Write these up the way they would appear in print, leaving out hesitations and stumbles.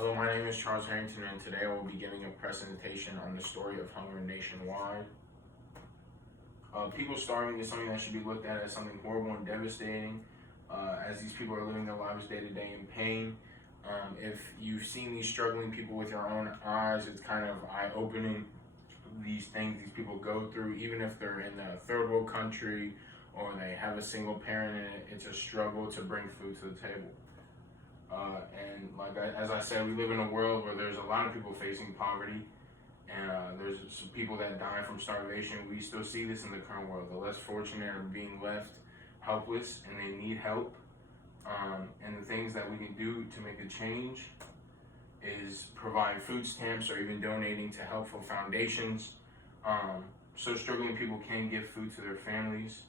Hello, my name is Charles Harrington, and today I will be giving a presentation on the story of hunger nationwide. People starving is something that should be looked at as something horrible and devastating, as these people are living their lives day to day in pain. If you've seen these struggling people with your own eyes, it's kind of eye-opening, these things these people go through, even if they're in a third world country or they have a single parent in it. It's a struggle to bring food to the table. As I said, we live in a world where there's a lot of people facing poverty, and there's some people that die from starvation. We still see this in the current world. The less fortunate are being left helpless, and they need help. And the things that we can do to make a change is provide food stamps or even donating to helpful foundations, so struggling people can give food to their families.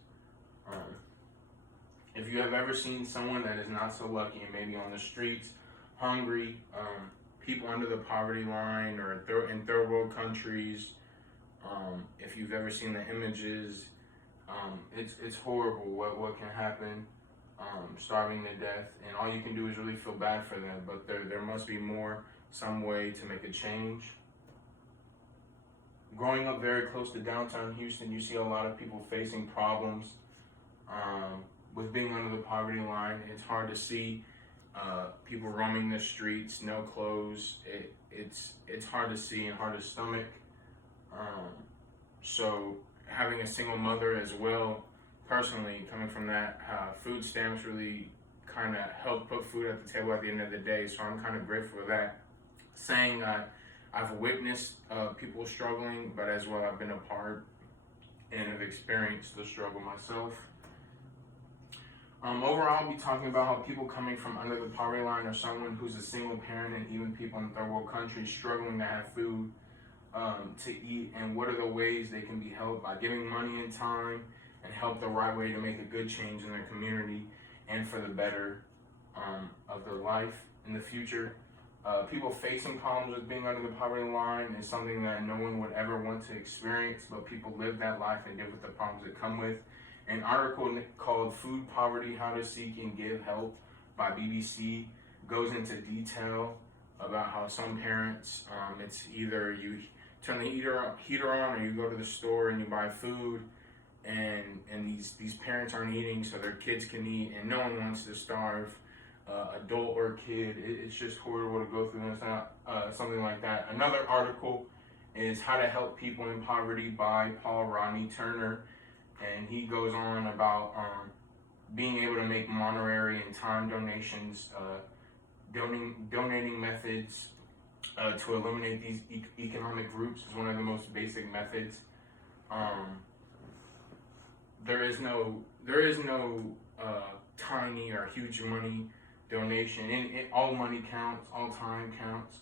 If you have ever seen someone that is not so lucky and maybe on the streets, hungry, people under the poverty line or in third world countries, if you've ever seen the images, it's horrible what can happen, starving to death, and all you can do is really feel bad for them, but there must be some way to make a change. Growing up very close to downtown Houston, you see a lot of people facing problems with being under the poverty line. It's hard to see people roaming the streets, no clothes. It's hard to see and hard to stomach. So having a single mother as well, personally, coming from that, food stamps really kind of help put food at the table at the end of the day. So I'm kind of grateful for that. Saying I've witnessed people struggling, but as well I've been a part and have experienced the struggle myself. Overall, I'll be talking about how people coming from under the poverty line, or someone who's a single parent, and even people in third world countries struggling to have food to eat, and what are the ways they can be helped by giving money and time, and help the right way to make a good change in their community and for the better of their life in the future. People facing problems with being under the poverty line is something that no one would ever want to experience, but people live that life and deal with the problems that come with. An article called Food Poverty, How to Seek and Give Help by BBC goes into detail about how some parents, it's either you turn the heater on or you go to the store and you buy food, and these parents aren't eating so their kids can eat, and no one wants to starve, adult or kid. It's just horrible to go through something like that. Another article is How to Help People in Poverty by Paul Rodney Turner. And he goes on about being able to make monetary and time donations, donating methods to eliminate these economic groups is one of the most basic methods. There is no tiny or huge money donation. All money counts, all time counts,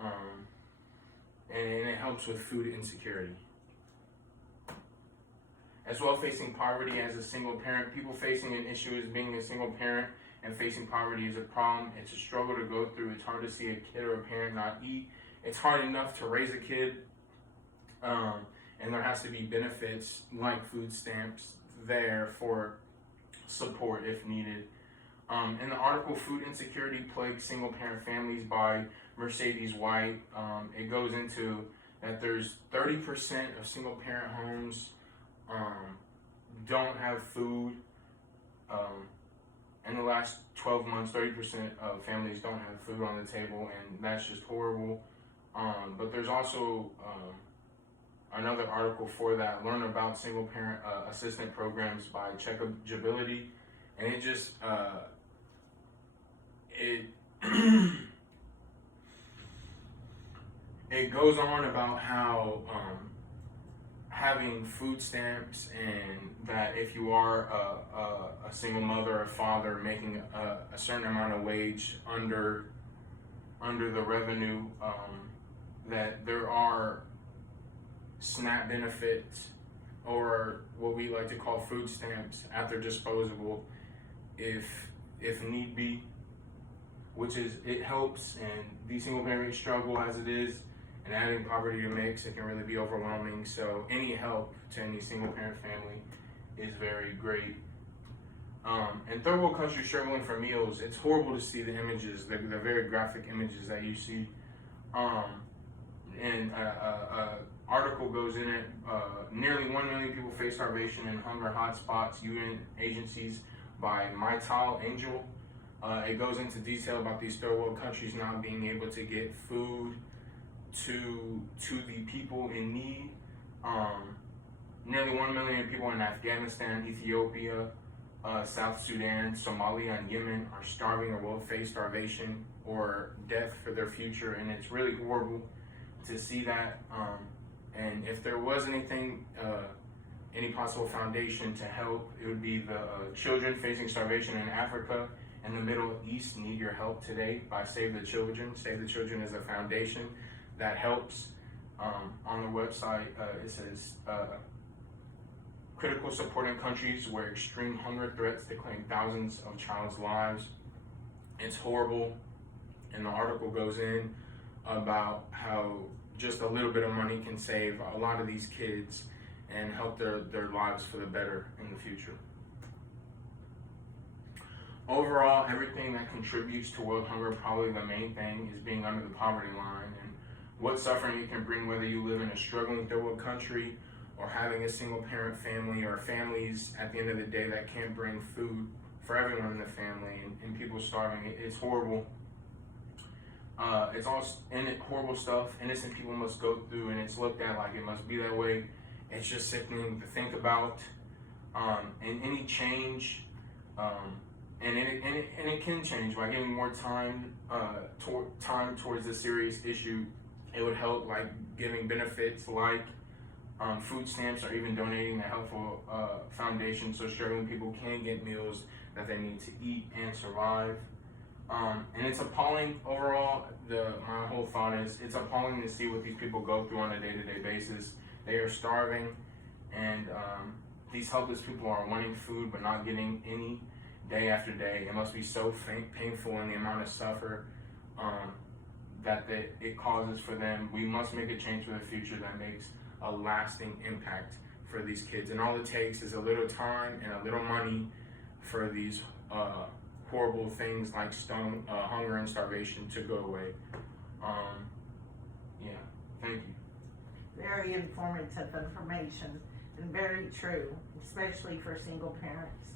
and it helps with food insecurity. As well, facing poverty as a single parent. People facing an issue as being a single parent and facing poverty is a problem. It's a struggle to go through. It's hard to see a kid or a parent not eat. It's hard enough to raise a kid, and there has to be benefits like food stamps there for support if needed. In the article Food Insecurity Plagues Single Parent Families by Mercedes White, it goes into that there's 30% of single parent homes don't have food. In the last 12 months, 30% of families don't have food on the table, and that's just horrible. But there's also another article for that, Learn About Single Parent Assistant Programs by Checkability, and it just it goes on about how having food stamps, and that if you are a single mother or father making a certain amount of wage under the revenue, that there are SNAP benefits, or what we like to call food stamps, at their disposal if need be, which is, it helps. And these single parents struggle as it is, and adding poverty to mix, it can really be overwhelming. So any help to any single parent family is very great. And third world countries struggling for meals, it's horrible to see the images, the very graphic images that you see. And article goes in it, nearly 1 million people face starvation in hunger hotspots, UN agencies by Maital Angel. It goes into detail about these third world countries not being able to get food to the people in need. Nearly 1 million people in Afghanistan, Ethiopia, South Sudan, Somalia, and Yemen are starving or will face starvation or death for their future, and it's really horrible to see that. And if there was anything, any possible foundation to help, it would be the children facing starvation in Africa and the Middle East need your help today by Save the Children. Save the Children is a foundation that helps. On the website, it says, critical support in countries where extreme hunger threats to claim thousands of child's lives. It's horrible. And the article goes in about how just a little bit of money can save a lot of these kids and help their lives for the better in the future. Overall, everything that contributes to world hunger, probably the main thing, is being under the poverty line and what suffering it can bring, whether you live in a struggling third world country or having a single parent family, or families at the end of the day that can't bring food for everyone in the family, and people starving. It's horrible. It's all horrible stuff innocent people must go through, and it's looked at like it must be that way. It's just sickening to think about. And any change, and it can change by giving more time towards this serious issue. It would help, like giving benefits like food stamps, or even donating to helpful foundations so struggling people can get meals that they need to eat and survive. And it's appalling overall. My whole thought is it's appalling to see what these people go through on a day-to-day basis. They are starving, and these helpless people are wanting food but not getting any day after day. It must be so painful, in the amount of suffer that it causes for them. We must make a change for the future that makes a lasting impact for these kids. And all it takes is a little time and a little money for these horrible things like hunger and starvation to go away. Yeah, thank you. Very informative information and very true, especially for single parents.